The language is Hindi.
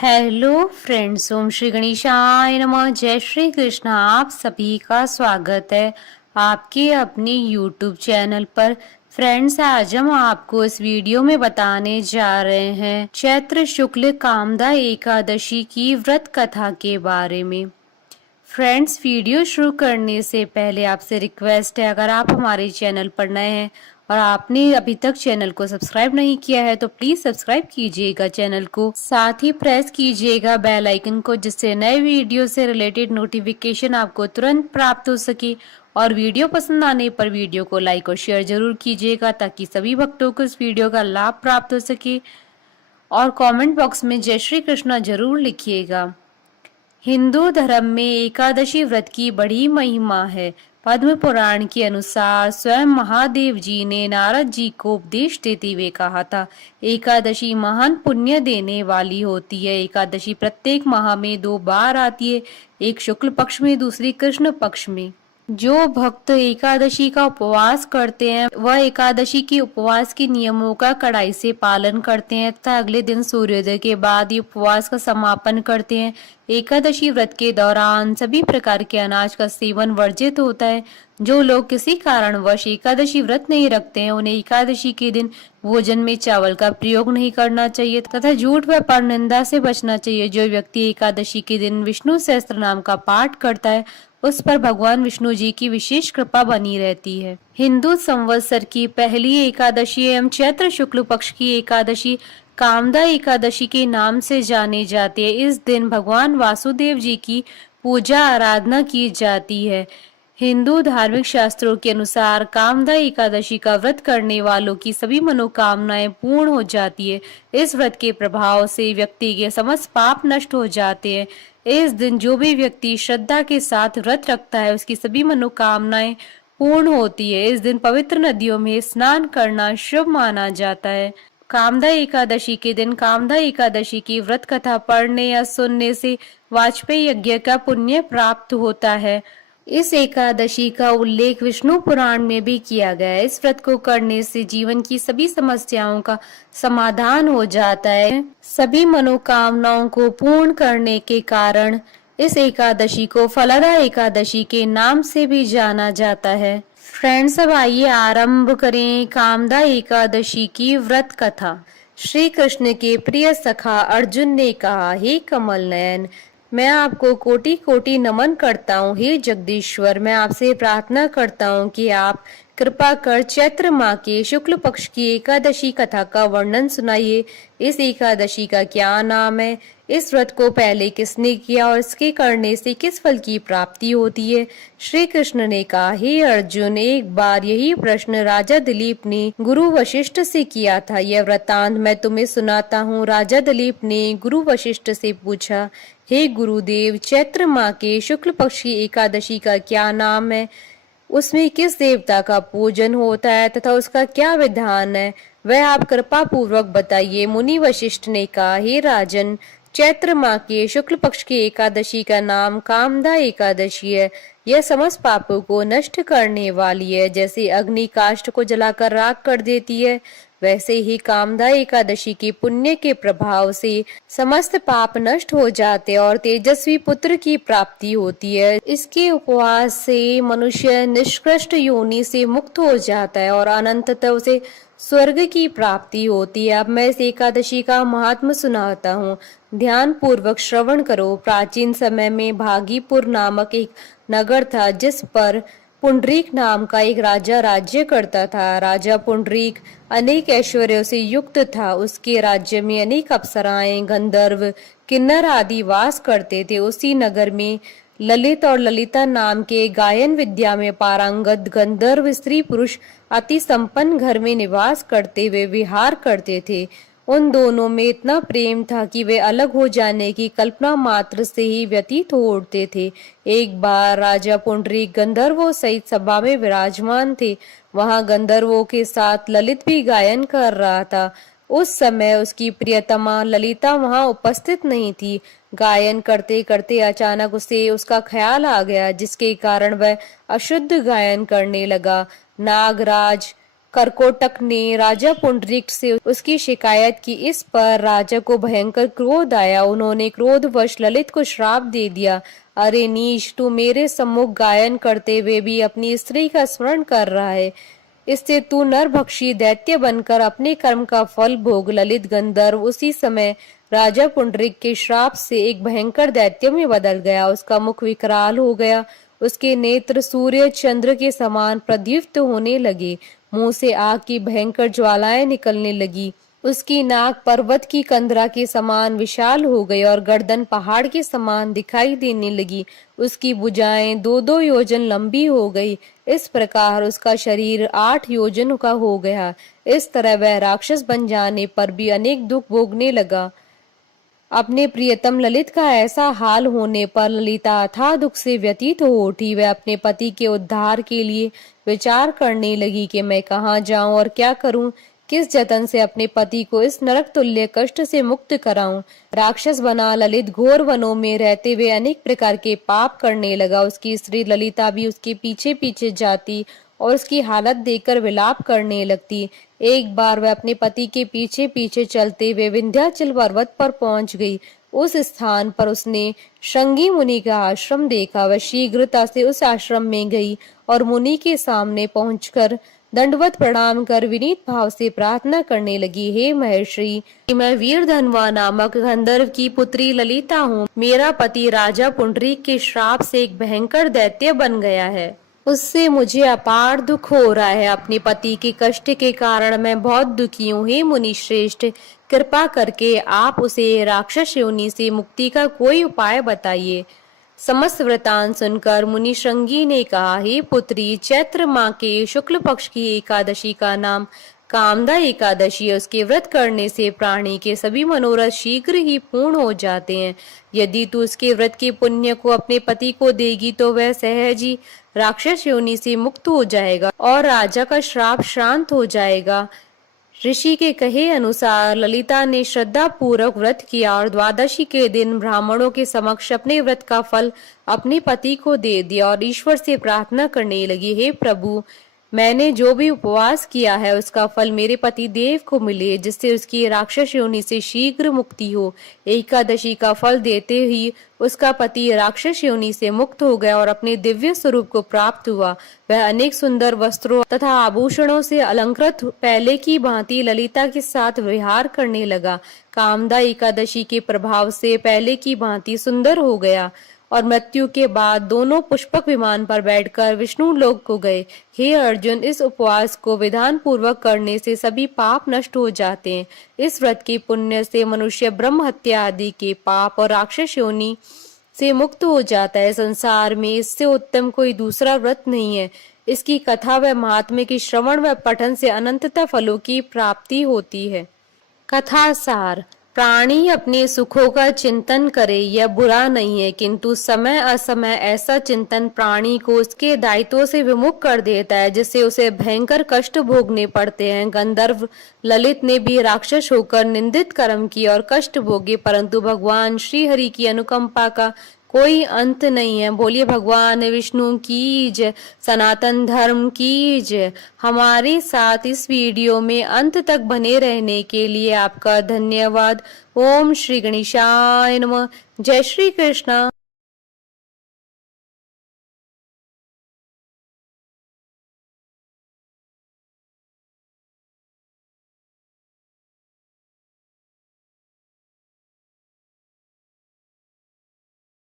हेलो फ्रेंड्स, ओम श्री गणेशाय नमः। जय श्री कृष्ण। आप सभी का स्वागत है आपके अपने यूट्यूब चैनल पर। फ्रेंड्स, आज हम आपको इस वीडियो में बताने जा रहे हैं चैत्र शुक्ल कामदा एकादशी की व्रत कथा के बारे में। फ्रेंड्स, वीडियो शुरू करने से पहले आपसे रिक्वेस्ट है, अगर आप हमारे चैनल पर नए हैं और आपने अभी तक चैनल को सब्सक्राइब नहीं किया है तो प्लीज सब्सक्राइब कीजिएगा चैनल को, साथ ही प्रेस कीजिएगा बेल आइकन को, जिससे नए वीडियो से रिलेटेड नोटिफिकेशन आपको तुरंत प्राप्त हो सके। और वीडियो पसंद आने पर वीडियो को लाइक और शेयर जरूर कीजिएगा ताकि सभी भक्तों को इस वीडियो का लाभ प्राप्त हो सके। और कमेंट बॉक्स में जय श्री कृष्णा जरूर लिखिएगा। हिंदू धर्म में एकादशी व्रत की बड़ी महिमा है। पद्म पुराण के अनुसार स्वयं महादेव जी ने नारद जी को उपदेश देते हुए कहा था, एकादशी महान पुण्य देने वाली होती है। एकादशी प्रत्येक माह में 2 बार आती है, एक शुक्ल पक्ष में, दूसरी कृष्ण पक्ष में। जो भक्त एकादशी का उपवास करते हैं वह एकादशी के उपवास के नियमों का कड़ाई से पालन करते हैं तथा अगले दिन सूर्योदय के बाद ही उपवास का समापन करते हैं। एकादशी व्रत के दौरान सभी प्रकार के अनाज का सेवन वर्जित होता है। जो लोग किसी कारणवश एकादशी व्रत नहीं रखते हैं उन्हें एकादशी के दिन भोजन में चावल का प्रयोग नहीं करना चाहिए तथा झूठ व परनिंदा से बचना चाहिए। जो व्यक्ति एकादशी के दिन विष्णु सहस्त्र नाम का पाठ करता है उस पर भगवान विष्णु जी की विशेष कृपा बनी रहती है। हिंदू संवत्सर की पहली एकादशी एवं चैत्र शुक्ल पक्ष की एकादशी कामदा एकादशी के नाम से जानी जाती है। इस दिन भगवान वासुदेव जी की पूजा आराधना की जाती है। हिंदू धार्मिक शास्त्रों के अनुसार कामदा एकादशी का व्रत करने वालों की सभी मनोकामनाएं पूर्ण हो जाती है। इस व्रत के प्रभाव से व्यक्ति के समस्त पाप नष्ट हो जाते हैं। इस दिन जो भी व्यक्ति श्रद्धा के साथ व्रत रखता है उसकी सभी मनोकामनाएं पूर्ण होती है। इस दिन पवित्र नदियों में स्नान करना शुभ माना जाता है। कामदा एकादशी के दिन कामदा एकादशी की व्रत कथा पढ़ने या सुनने से वाजपेयी यज्ञ का पुण्य प्राप्त होता है। इस एकादशी का उल्लेख विष्णु पुराण में भी किया गया है। इस व्रत को करने से जीवन की सभी समस्याओं का समाधान हो जाता है। सभी मनोकामनाओं को पूर्ण करने के कारण इस एकादशी को फलदा एकादशी के नाम से भी जाना जाता है। फ्रेंड्स, अब आइए आरंभ करें कामदा एकादशी की व्रत कथा। श्री कृष्ण के प्रिय सखा अर्जुन ने कहा, हे कमल नयन, मैं आपको कोटि कोटि नमन करता हूँ। हे जगदीश्वर, मैं आपसे प्रार्थना करता हूँ कि आप कृपा कर चैत्र माह के शुक्ल पक्ष की एकादशी कथा का वर्णन सुनाइए। इस एकादशी का क्या नाम है, इस व्रत को पहले किसने किया और इसके करने से किस फल की प्राप्ति होती है। श्री कृष्ण ने कहा, हे अर्जुन, एक बार यही प्रश्न राजा दिलीप ने गुरु वशिष्ठ से किया था। यह वृतांत मैं तुम्हें सुनाता हूँ। राजा दिलीप ने गुरु वशिष्ठ से पूछा, हे गुरुदेव, चैत्र माह के शुक्ल पक्ष की एकादशी का क्या नाम है, उसमें किस देवता का पूजन होता है तथा उसका क्या विधान है, वह आप कृपा पूर्वक बताइए। मुनि वशिष्ठ ने कहा, हे राजन, चैत्र माह के शुक्ल पक्ष की एकादशी का नाम कामदा एकादशी है। यह समस्त पापों को नष्ट करने वाली है। जैसे अग्नि काष्ठ को जलाकर राख कर देती है, वैसे ही कामदा एकादशी के पुण्य के प्रभाव से समस्त पाप नष्ट हो जाते और तेजस्वी पुत्र की प्राप्ति होती है। इसके उपवास से मनुष्य निष्कृष्ट योनि से मुक्त हो जाता है और अनंततः उसे स्वर्ग की प्राप्ति होती है। अब मैं इस एकादशी का महात्म सुनाता हूँ, ध्यान पूर्वक श्रवण करो। प्राचीन समय में भागीपुर नामक एक नगर था जिस पर पुंडरीक नाम का एक राजा राज्य करता था। राजा पुंडरीक अनेक ऐश्वर्यों से युक्त था। उसके राज्य में अनेक अप्सराएं, गंधर्व, किन्नर आदि वास करते थे। उसी नगर में ललित और ललिता नाम के गायन विद्या में पारंगत गंधर्व स्त्री पुरुष अति संपन्न घर में निवास करते हुए विहार करते थे। उन दोनों में इतना प्रेम था कि वे अलग हो जाने की कल्पना मात्र से ही व्यतीत हो उठते थे। एक बार राजा पुंडरीक गंधर्वों सहित सभा में विराजमान थे। वहां गंधर्वों के साथ ललित भी गायन कर रहा था। उस समय उसकी प्रियतमा ललिता वहां उपस्थित नहीं थी। गायन करते करते अचानक उसे उसका ख्याल आ गया, जिसके कारण वह अशुद्ध गायन करने लगा। नागराज कर्कोटक ने राजा पुंडरीक से उसकी शिकायत की। इस पर राजा को भयंकर क्रोध आया। उन्होंने क्रोधवश ललित को श्राप दे दिया। अरे नीच, तू मेरे सम्मुख गायन करते हुए भी अपनी स्त्री का स्मरण कर रहा है। इससे तू नरभक्षी दैत्य बनकर अपने कर्म का फल भोग। ललित गंधर्व उसी समय राजा पुंडरीक के श्राप से एक भयंकर दैत्य में बदल गया। उसका मुख विकराल हो गया, उसके नेत्र सूर्य चंद्र के समान प्रदीप्त होने लगे, मुंह से आग की भयंकर ज्वालाएं निकलने लगी। उसकी नाक पर्वत की कंदरा के समान विशाल हो गई और गर्दन पहाड़ के समान दिखाई देने लगी। उसकी भुजाएं 2-2 योजन लंबी हो गई। इस प्रकार उसका शरीर 8 योजन का हो गया। इस तरह वह राक्षस बन जाने पर भी अनेक दुख भोगने लगा। अपने प्रियतम ललित का ऐसा हाल होने पर ललिता अथाह दुख से व्यतीत हो उठी। वह अपने पति के उद्धार के लिए विचार करने लगी कि मैं कहाँ जाऊं और क्या करूं, किस जतन से अपने पति को इस नरक तुल्य कष्ट से मुक्त कराऊं। राक्षस बना ललित घोर वनों में रहते हुए अनेक प्रकार के पाप करने लगा। उसकी स्त्री ललिता भी उसके पीछे पीछे जाती और उसकी हालत देखकर विलाप करने लगती। एक बार वह अपने पति के पीछे पीछे चलते हुए विंध्याचल पर्वत पर पहुंच गई। उस स्थान पर उसने श्रृंगी मुनि का आश्रम देखा। वह शीघ्रता से उस आश्रम में गई और मुनि के सामने पहुंचकर दंडवत प्रणाम कर विनीत भाव से प्रार्थना करने लगी। हे महर्षि, मैं वीरधनवा नामक गंधर्व की पुत्री ललिता हूँ। मेरा पति राजा पुंडरीक के श्राप से एक भयंकर दैत्य बन गया है। उससे मुझे अपार दुख हो रहा है। अपने पति के कष्ट के कारण मैं बहुत दुखी हूँ। हे मुनि श्रेष्ठ, कृपा करके आप उसे राक्षस योनि से मुक्ति का कोई उपाय बताइए। समस्त वृतांत सुनकर मुनि श्रृंगी ने कहा, हे पुत्री, चैत्र माह के शुक्ल पक्ष की एकादशी का नाम कामदा एकादशी है। उसके व्रत करने से प्राणी के सभी मनोरथ शीघ्र ही पूर्ण हो जाते हैं। यदि तू उसके व्रत के पुण्य को अपने पति को देगी तो वह सहज ही राक्षस योनि से मुक्त हो जाएगा और राजा का श्राप शांत हो जाएगा। ऋषि के कहे अनुसार ललिता ने श्रद्धा पूर्वक व्रत किया और द्वादशी के दिन ब्राह्मणों के समक्ष अपने व्रत का फल अपने पति को दे दिया और ईश्वर से प्रार्थना करने लगी, हे प्रभु, मैंने जो भी उपवास किया है उसका फल मेरे पति देव को मिले, जिससे उसकी राक्षस योनि से शीघ्र मुक्ति हो। एकादशी का फल देते ही उसका पति राक्षस योनि से मुक्त हो गया और अपने दिव्य स्वरूप को प्राप्त हुआ। वह अनेक सुंदर वस्त्रों तथा आभूषणों से अलंकृत पहले की भांति ललिता के साथ विहार करने लगा। कामदा एकादशी के प्रभाव से पहले की भांति सुंदर हो गया और मृत्यु के बाद दोनों पुष्पक विमान पर बैठकर विष्णु लोक को गए। हे अर्जुन, इस उपवास को विधान पूर्वक करने से सभी पाप नष्ट हो जाते हैं। इस व्रत के पुण्य से मनुष्य ब्रह्म हत्या आदि के पाप और राक्षस योनि से मुक्त हो जाता है। संसार में इससे उत्तम कोई दूसरा व्रत नहीं है। इसकी कथा व महात्म्य की श्रवण व पठन से अनंतता फलों की प्राप्ति होती है। कथा सार, प्राणी अपने सुखों का चिंतन करे यह बुरा नहीं है, किंतु समय असमय ऐसा चिंतन प्राणी को उसके दायित्वों से विमुख कर देता है, जिससे उसे भयंकर कष्ट भोगने पड़ते हैं। गंधर्व ललित ने भी राक्षस होकर निंदित कर्म किए और कष्ट भोगे, परंतु भगवान श्री हरि की अनुकंपा का कोई अंत नहीं है। बोलिए भगवान विष्णु की जय, सनातन धर्म की जय। हमारे साथ इस वीडियो में अंत तक बने रहने के लिए आपका धन्यवाद। ओम श्री गणेशाय नमः। जय श्री कृष्ण।